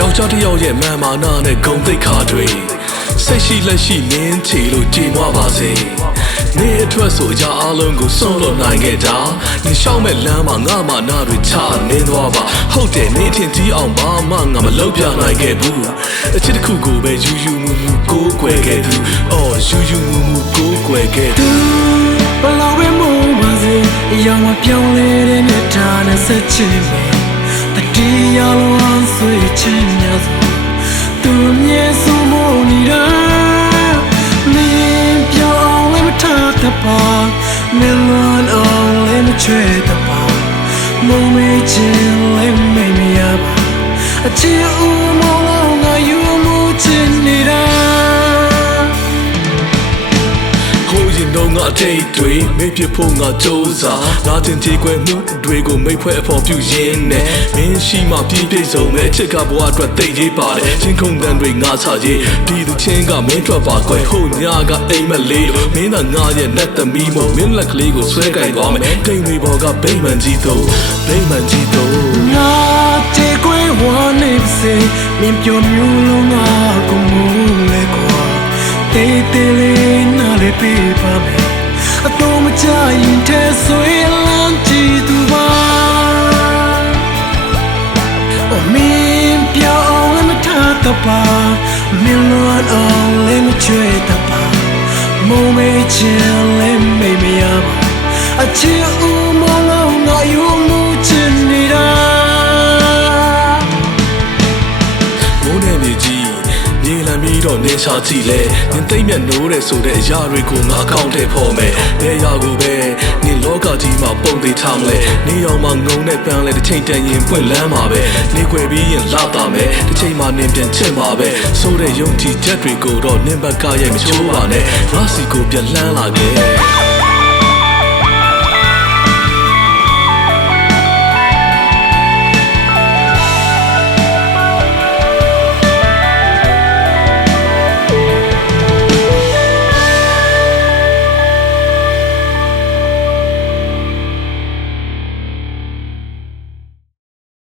ယောက်ျားတစ်ယောက်ရဲ့မာမာနာနဲ့ဂုံတိတ်ခါတွေစိတ်ရှိလက်ရှိနင်းချီလို့ကြည်မွားပါစေနေအထွက်ဆိုကြအားလုံးကိုစွန့်လွတ်နိုင်ခဲ့တာနေရှောက်မဲ့လမ်းမှာငါမာနာတွေချနင်းသွားပါဟုတ်တယ်နေထင်ကြီးအောင်ဘာမှငါမလုပ်ပြနိုင်ခဲ့ဘူးအချစ်တစ်ခုကိုပဲယူယူမူမူကိုးကွယ်ခဲ့သူအော်ယူယူမူမူကိုးကွယ်ခဲ့သူဘလောက်ပဲမို့ပါစေရောင်မပြောင်းလဲတဲ့မြတ်တာနဲ့ဆက်ချင်မယ်တတိယလုံးဆွေးချင်များစွာသူမြဲဆိုမို့နေတာမင်းပြောင်းလဲမထားတပါမင်းလွန်အောင်လဲမချွေတပါမုံမေးခြင်းလဲမေးမရပါအချစ်ဦးမောင်းလုံးငါယူမှုချင်နေတာတော့ငါအထိတ်တွေမိပြဖို့ငါစူးစားငါတင်ကြေကွယ်မှုတွေကိုမိဖွဲ့အဖို့ပြုရင်းနဲ့မင်းရှိမှပြည့်ပြည့်စုံမဲ့ချစ်ကဘဝအတွက်တိတ်ကြီးပါတယ်ချင်းခုန်တန်တွေငါချရေးဒီသူချင်းကမင်းထွက်ပါကွယ်ဟိုညာကအိမ်မလေးမင်းသာငါရဲ့လက်သမီးမို့မင်းလက်ကလေးကိုဆွဲကြိုက်သွားမယ်တိမ်တွေပေါ်ကဗိမှန်ကြီးတို့ဗိမှန်ကြီးတို့ငါကြေကွယ်ဝါနေစေမင်းပြောမျိုးလုံးငါကိုမူလေကွာတေးတေးလေးနားလေးပေးပါမယ်အတော့မချရင်ထဲဆွေးလန်းကြည့်သူပါအမင်းပြောင်းလဲမထားတပါမင်းလွန်အောင်လဲမချွေတပါမုံမေးခြင်းလဲမေးမရပါအချစ်ဦးမလုံးငါယူမှုချင်နေတာမိုးနေမြေကြီးမြေလမ်းပြီးတော့နေချကြည့်လဲနင်သိမ့်မြတ်နိုးတယ်ဆိုတဲ့အရာတွေကိုငါကောင်းတဲ့ဖို့မယ်ဘယ်ရာကိုပဲနင်လောကကြီးမှာပုံသေးထားမလဲနေအောင်မှငုံနဲ့ပန်းလဲတစ်ချိန်တန်ရင်ပွင့်လန်းပါပဲနေွယ်ပြီးရင်လာတာမယ်တစ်ချိန်မှနင်ပြန်ချင်ပါပဲဆိုတဲ့ယုံကြည်ချက်တွေကိုတော့နင်ဘက်ကရဲ့မချိုးပါနဲ့ငါစီကိုပြန်လှမ်းလာခဲ့